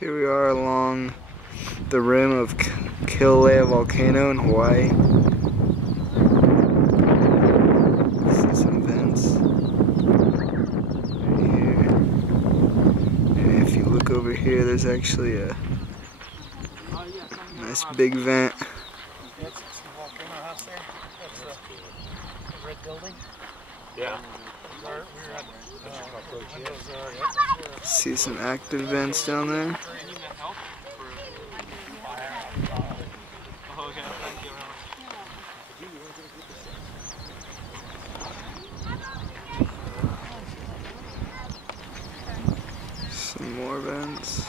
Here we are along the rim of Kilauea Volcano in Hawaii. See some vents right here. And if you look over here, there's actually a nice big vent. That's the volcano house there. That's the red building. Yeah. See some active vents down there. Some more vents.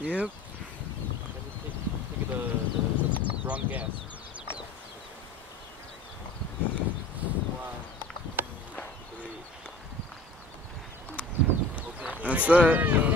Yep. Look at the wrong gas. That's that.